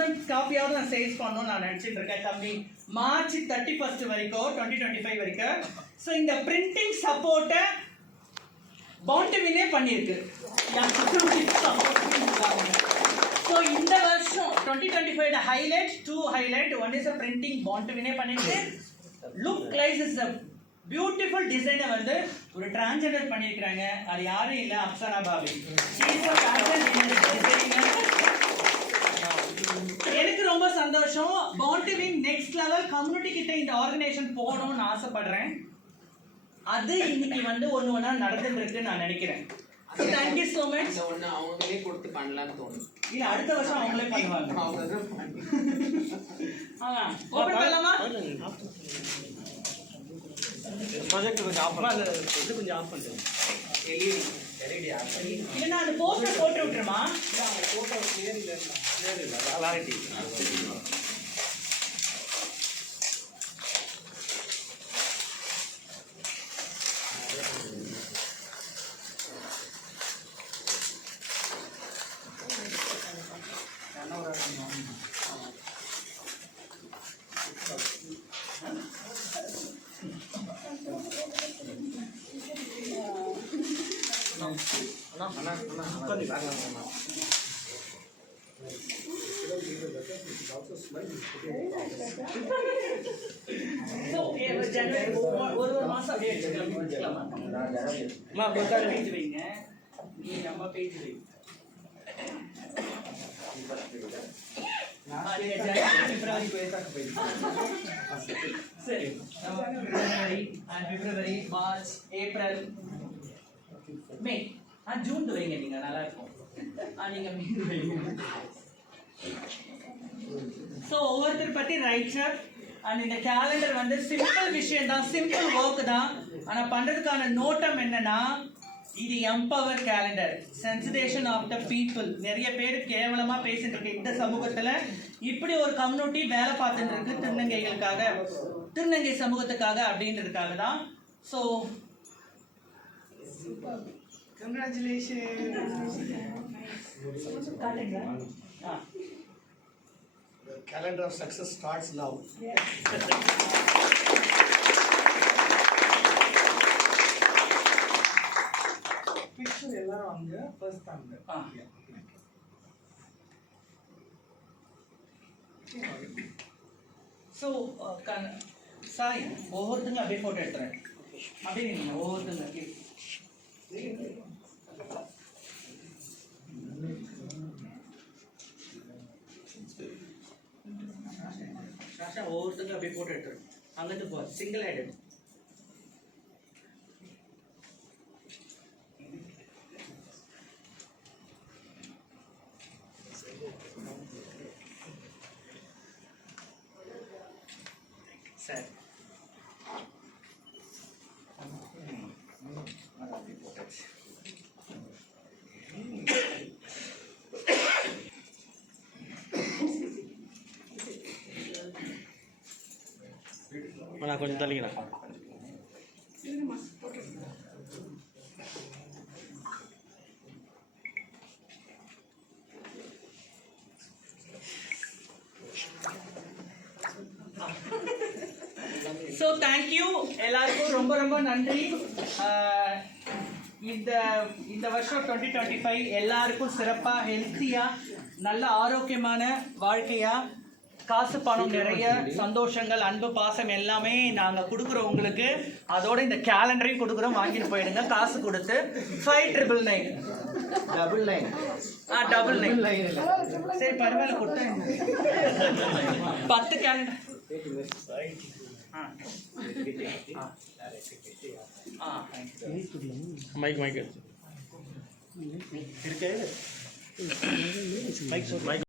Thousand காப்பியாவது நான் sales பண்ணணும்னு நான் நினச்சிட்டு இருக்கேன் தம்பி. மார்ச் தேர்ட்டி ஃபர்ஸ்ட் வரைக்கும் டுவெண்ட்டி டுவெண்ட்டி ஃபைவ் வரைக்கும். ஸோ இந்த பிரிண்டிங் சப்போர்ட்டை பவுண்டமிலே பண்ணியிருக்கு. ஸோ இந்த வருஷம் twenty twenty five highlight two highlight one is a printing பவுண்டமினே பண்ணிட்டு look lies is a beautiful டிசைனை வந்து ஒரு டிரான்ஸ்ஜெண்டர் பண்ணியிருக்கிறாங்க. அது யாரும் இல்லை அப்சரா பாபி. எனக்கு ரொம்ப சந்தோஷம். பவுண்டமிங் நெக்ஸ்ட் லெவல் கம்யூனிட்டி கிட்ட இந்த ஆர்கனைசேஷன் போகணும்னு ஆசைப்படுறேன். அது இன்னைக்கு வந்து ஒன்று ஒன்றா நடந்துட்டு இருக்குன்னு நான் நினைக்கிறேன். தேங்க்யூ ஸோ மச் ஒண்ணு அவங்களே கொடுத்து பண்ணலாம்னு தோணுது. இல்ல அடுத்த வருஷம் அவங்களே பண்ணுவாங்க. ஓபன் பண்ணலாமா? ப்ரொஜெக்ட் கொஞ்சம் ஆஃப் கொஞ்சம் ஆஃப் பண்ணிட்டு எல்இடி எல்இடி ஆக்சுவலி இல்லைன்னா அந்த போஸ்டர் போட்டு விட்டுருமா ஃபோட்டோ கிளியர் இல்லை கிளாரிட்டி கொஞ்சம் பேக்ல ஒரு மாசம் அப்படியே வச்சுக்கலாமா பேஜ் வைங்க நீ நம்ம பேஜ் வை சரி January and February March April May. Ah June வைங்க நீங்க நல்லா இருக்கும். ஆ நீங்க மீன் வைங்க. ஸோ ஒவ்வொருத்தர் பற்றி ரைட்டர் அண்ட் இந்த கேலண்டர் வந்து சிம்பிள் விஷயம் தான் சிம்பிள் ஒர்க் தான். ஆனால் பண்ணுறதுக்கான நோட்டம் என்னன்னா இது empower calendar sensitization of the people நிறைய பேர் கேவலமாக பேசிட்டு இருக்கு இந்த சமூகத்தில். இப்படி ஒரு கம்யூனிட்டி வேலை பார்த்துட்டு இருக்கு திருநங்கைகளுக்காக. திருநங்கை சமூகத்துக்காக அப்படின்றதுக்காக தான். ஸோ காட்டுங்களா ah The calendar of success starts now. Picture எல்லாரும் அங்க ஃபர்ஸ்ட் அங்க. ஆ ஸோ சாய் uh, ஒவ்வொருத்தங்க அப்படியே ஃபோட்டோ எடுத்துறேன் அப்படியே நீங்கள் ஒவ்வொருத்தங்க ஒவ்வொருத்தங்க அப்படியே போட்டு எடுத்துறேன் அங்கிருந்து போ. சிங்கிள் ஹெட் நான் கொஞ்சம் தள்ளிக்கிறேன் ஸோ தேங்க்யூ எல்லாருக்கும் ரொம்ப ரொம்ப நன்றி. இந்த இந்த வருஷம் டுவெண்ட்டி டுவெண்ட்டி ஃபைவ் எல்லாருக்கும் சிறப்பாக ஹெல்த்தியாக நல்ல ஆரோக்கியமான வாழ்க்கையாக காசு பணம் நிறைய சந்தோஷங்கள் அன்பு பாசம் எல்லாமே நாங்கள் கொடுக்குறோம் உங்களுக்கு. அதோட இந்த கேலண்டரையும் கொடுக்குறோம். வாங்கிட்டு போயிடுங்க. காசு கொடுத்து. Five triple nine double nine ah double nine சரி பரவாயில்ல கொடுத்தேன் பத்து கேலண்டர் ஆ. ஆ மைக் மைக் இருக்கே மைக் மைக்